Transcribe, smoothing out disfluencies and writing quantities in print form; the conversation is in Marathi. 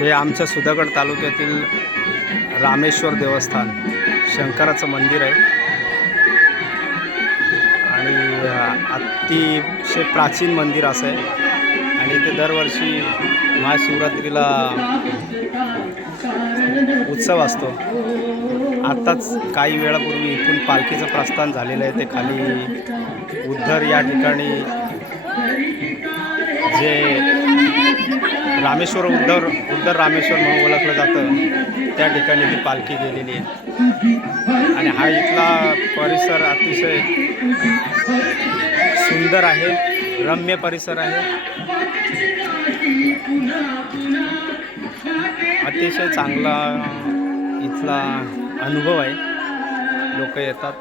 हे आमच्या सुधागड तालुक्यातील रामेश्वर देवस्थान शंकराचं मंदिर आहे आणि अतिशय प्राचीन मंदिर असं आहे आणि इथे दरवर्षी महाशिवरात्रीला उत्सव असतो। आत्ताच काही वेळापूर्वी इथून पालखीचं प्रस्थान झालेलं आहे। ते खाली उद्धर या ठिकाणी जे रामेश्वर उद्धर रामेश्वर म्हणून ओळखलं जातं त्या ठिकाणी ती पालखी गेलेली आहे आणि हा इथला परिसर अतिशय सुंदर आहे, रम्य परिसर आहे, अतिशय चांगला इथला अनुभव आहे। लोक येतात।